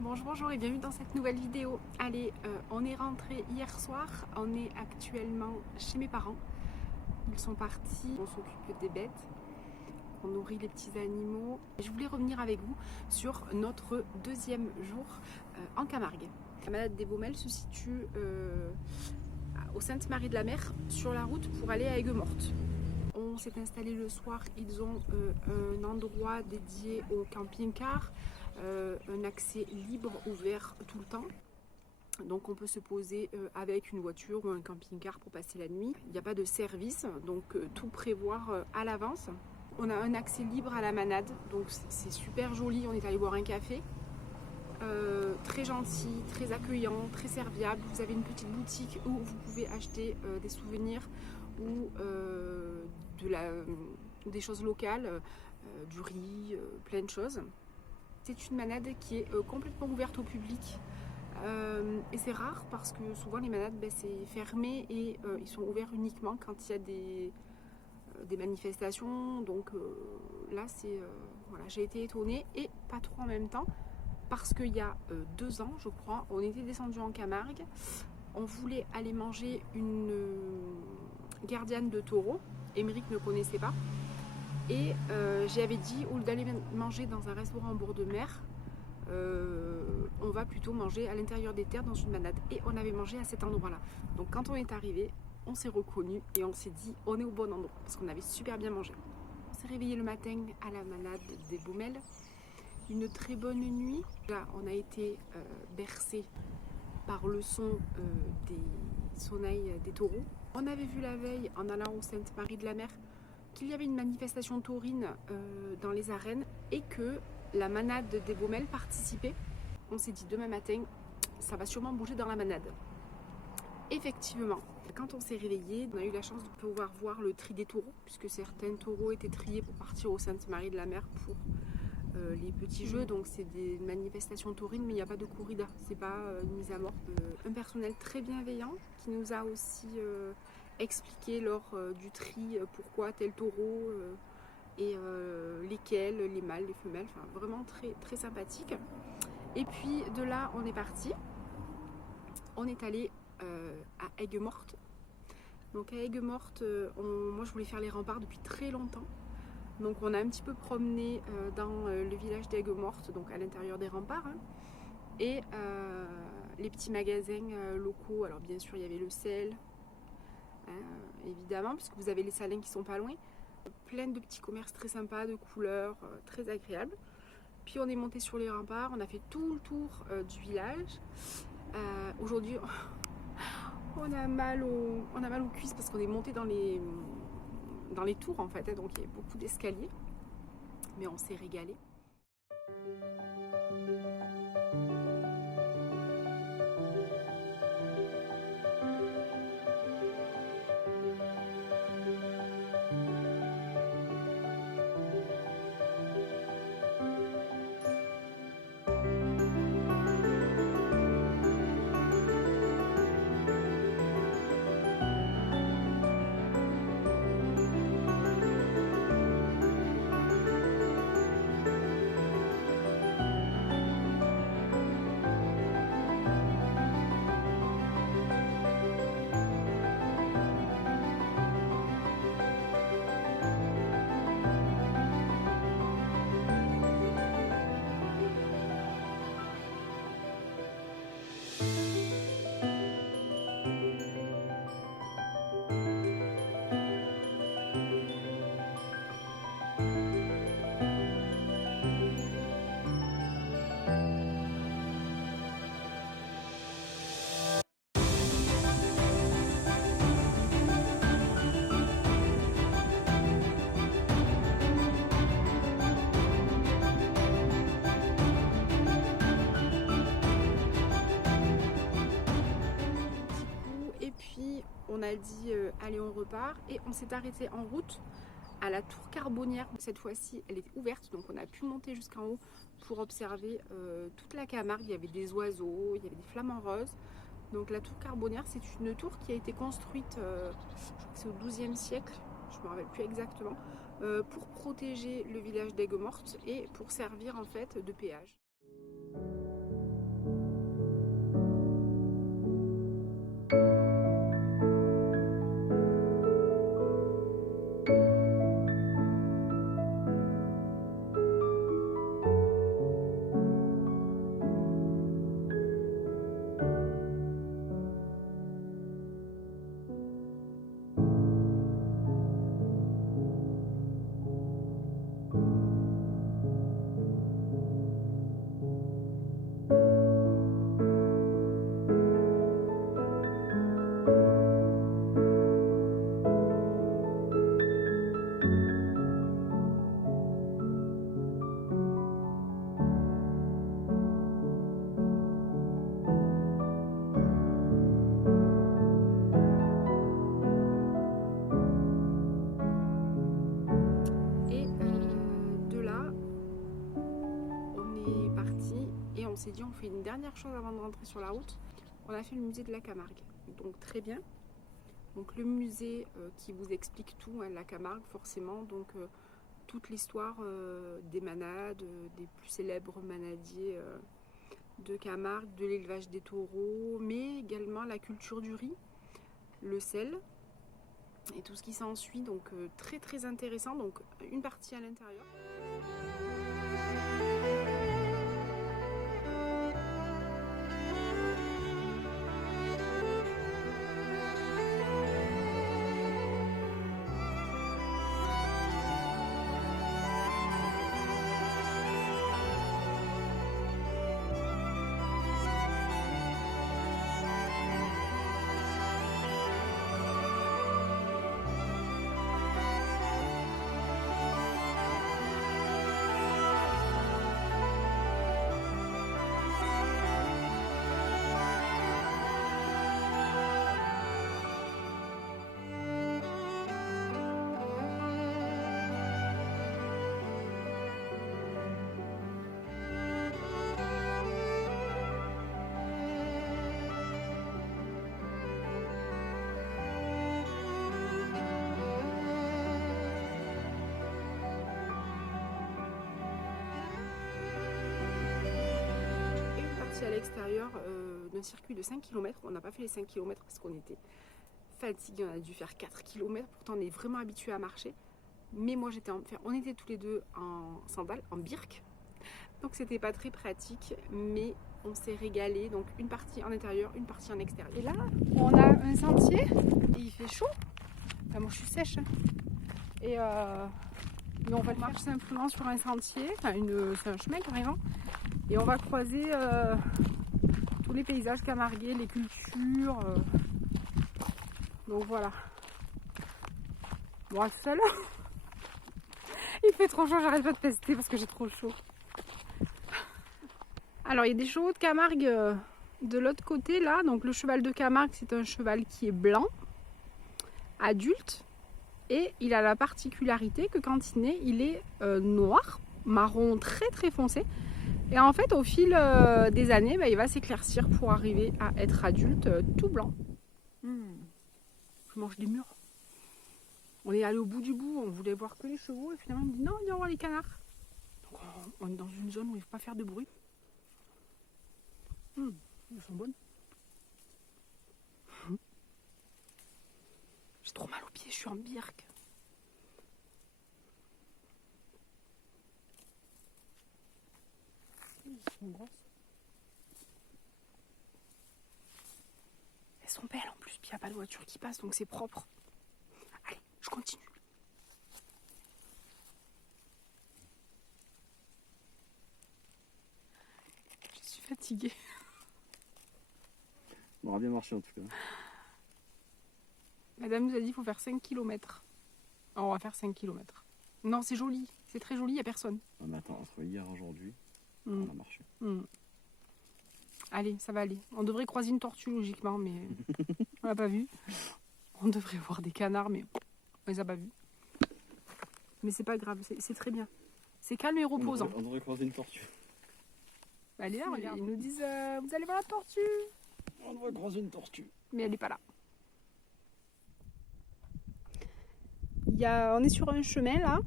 Bonjour et bienvenue dans cette nouvelle vidéo. Allez, on est rentré hier soir, on est actuellement chez mes parents. Ils sont partis, on s'occupe des bêtes, on nourrit les petits animaux. Je voulais revenir avec vous sur notre deuxième jour en Camargue. La Manade des Baumelles se situe au Sainte-Marie-de-la-Mer, sur la route pour aller à Aigues-Mortes. On s'est installé le soir, ils ont un endroit dédié au camping-car, un accès libre, ouvert tout le temps. Donc on peut se poser avec une voiture ou un camping-car pour passer la nuit. Il n'y a pas de service, donc tout prévoir à l'avance. On a un accès libre à la Manade, donc c'est super joli. On est allé boire un café. Très gentil, très accueillant, très serviable. Vous avez une petite boutique où vous pouvez acheter des souvenirs ou des choses locales, du riz, plein de choses. C'est une manade qui est complètement ouverte au public et c'est rare parce que souvent les manades c'est fermé et ils sont ouverts uniquement quand il y a des manifestations. Donc là voilà, j'ai été étonnée et pas trop en même temps parce qu'il y a 2 ans je crois, on était descendu en Camargue, on voulait aller manger une gardienne de taureau. Émeric ne connaissait pas. Et j'avais dit, au lieu d'aller manger dans un restaurant en bord de mer, on va plutôt manger à l'intérieur des terres dans une manade. Et on avait mangé à cet endroit-là. Donc quand on est arrivé, on s'est reconnu et on s'est dit, on est au bon endroit parce qu'on avait super bien mangé. On s'est réveillé le matin à la Manade des Baumelles. Une très bonne nuit. Là, on a été bercé par le son des sonnailles des taureaux. On avait vu la veille, en allant au Sainte-Marie-de-la-Mer, qu'il y avait une manifestation taurine dans les arènes et que la Manade des Baumelles participait. On s'est dit demain matin, ça va sûrement bouger dans la Manade. Effectivement, quand on s'est réveillé, on a eu la chance de pouvoir voir le tri des taureaux, puisque certains taureaux étaient triés pour partir au Sainte-Marie-de-la-Mer pour les petits jeux. Donc c'est des manifestations taurines, mais il n'y a pas de corrida, c'est pas une mise à mort. Un personnel très bienveillant qui nous a aussi expliqué lors du tri pourquoi tel taureau et lesquels, les mâles, les femelles, enfin vraiment très, très sympathique. Et puis de là on est parti, on est allé à Aigues-Mortes. Donc à Aigues-Mortes, moi je voulais faire les remparts depuis très longtemps. Donc on a un petit peu promené dans le village d'Aigues-Mortes, donc à l'intérieur des remparts, hein, et les petits magasins locaux. Alors bien sûr il y avait le sel, hein, évidemment, puisque vous avez les salins qui sont pas loin. Plein de petits commerces très sympas, de couleurs, très agréables. Puis on est monté sur les remparts, on a fait tout le tour du village. Aujourd'hui on a mal aux cuisses parce qu'on est monté dans les tours en fait, hein, donc il y a beaucoup d'escaliers, mais on s'est régalé. On a dit allez on repart et on s'est arrêté en route à la tour Carbonnière. Cette fois-ci elle est ouverte, donc on a pu monter jusqu'en haut pour observer toute la Camargue. Il y avait des oiseaux, il y avait des flamants roses. Donc la tour Carbonnière, c'est une tour qui a été construite, je crois que c'est au XIIe siècle, je ne me rappelle plus exactement, pour protéger le village d'Aigues-Mortes et pour servir en fait de péage. on s'est dit on fait une dernière chose avant de rentrer sur la route. On a fait le musée de la Camargue, donc très bien. Donc le musée qui vous explique tout, hein, la Camargue forcément, donc toute l'histoire des manades, des plus célèbres manadiers de Camargue, de l'élevage des taureaux, mais également la culture du riz, le sel et tout ce qui s'ensuit, donc très très intéressant, donc une partie à l'intérieur. À l'extérieur d'un circuit de 5 km. On n'a pas fait les 5 km parce qu'on était fatigués, on a dû faire 4 km, pourtant on est vraiment habitué à marcher. Mais moi on était tous les deux en sandales, en birk, donc c'était pas très pratique, mais on s'est régalé. Donc une partie en intérieur, une partie en extérieur. Et là on a un sentier et il fait chaud. Enfin, moi je suis sèche et mais on va le marcher simplement sur un sentier, enfin c'est un chemin carrément. Et on va croiser tous les paysages camarguais, les cultures. Donc voilà. Moi seule. Il fait trop chaud, j'arrête pas de pester parce que j'ai trop chaud. Alors il y a des chevaux de Camargue de l'autre côté là. Donc le cheval de Camargue, c'est un cheval qui est blanc, adulte. Et il a la particularité que quand il naît, il est noir, marron très très foncé. Et en fait, au fil des années, il va s'éclaircir pour arriver à être adulte tout blanc. Je mange des murs. On est allé au bout du bout, on voulait voir que les chevaux, et finalement, on me dit non, viens voir les canards. Donc, on est dans une zone où il ne faut pas faire de bruit. Elles sont bonnes. J'ai trop mal aux pieds, je suis en birk. Elles sont grosses. Elles sont belles en plus, puis il n'y a pas de voiture qui passe, donc c'est propre. Allez, je continue. Je suis fatiguée. On aura bien marché en tout cas. Madame nous a dit qu'il faut faire 5 km. Alors on va faire 5 km. Non, c'est joli, c'est très joli, il n'y a personne. Non mais attends, entre hier et aujourd'hui, on a marché. Allez, ça va aller. On devrait croiser une tortue logiquement, mais on l'a pas vu. On devrait voir des canards, mais on les a pas vus. Mais c'est pas grave, c'est très bien. C'est calme et reposant. On devrait croiser une tortue. Allez là, regarde, ils nous disent vous allez voir la tortue. On devrait croiser une tortue. Mais elle n'est pas là. On est sur un chemin là.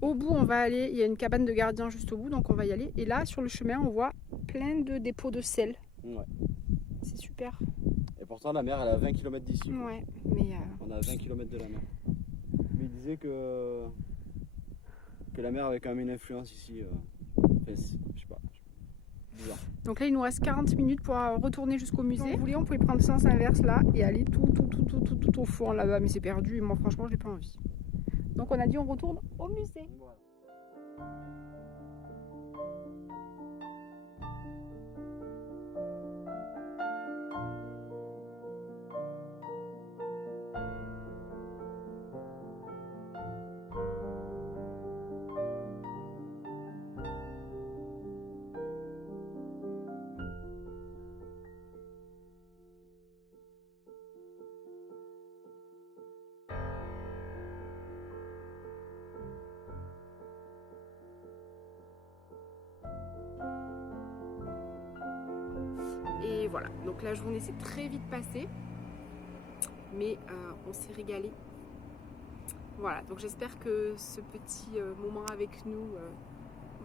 Au bout, on va aller, il y a une cabane de gardien juste au bout, donc on va y aller. Et là, sur le chemin, on voit plein de dépôts de sel. Ouais. C'est super. Et pourtant, la mer, elle est à 20 km d'ici. Ouais, mais... On est à 20 km de la mer. Mais il disait que la mer avait quand même une influence ici. Enfin, je sais pas. Bizarre. Donc là, il nous reste 40 minutes pour retourner jusqu'au musée. Si on voulait, on pouvait prendre le sens inverse là et aller tout au fond là-bas. Mais c'est perdu et moi, franchement, j'ai pas envie. Donc on a dit on retourne au musée. Voilà. voilà, donc la journée s'est très vite passée, mais on s'est régalé. Voilà, donc j'espère que ce petit moment avec nous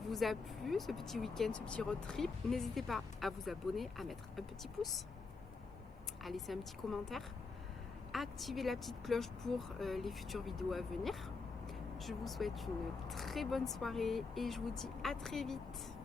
vous a plu, ce petit week-end, ce petit road trip. N'hésitez pas à vous abonner, à mettre un petit pouce, à laisser un petit commentaire, à activer la petite cloche pour les futures vidéos à venir. Je vous souhaite une très bonne soirée et je vous dis à très vite.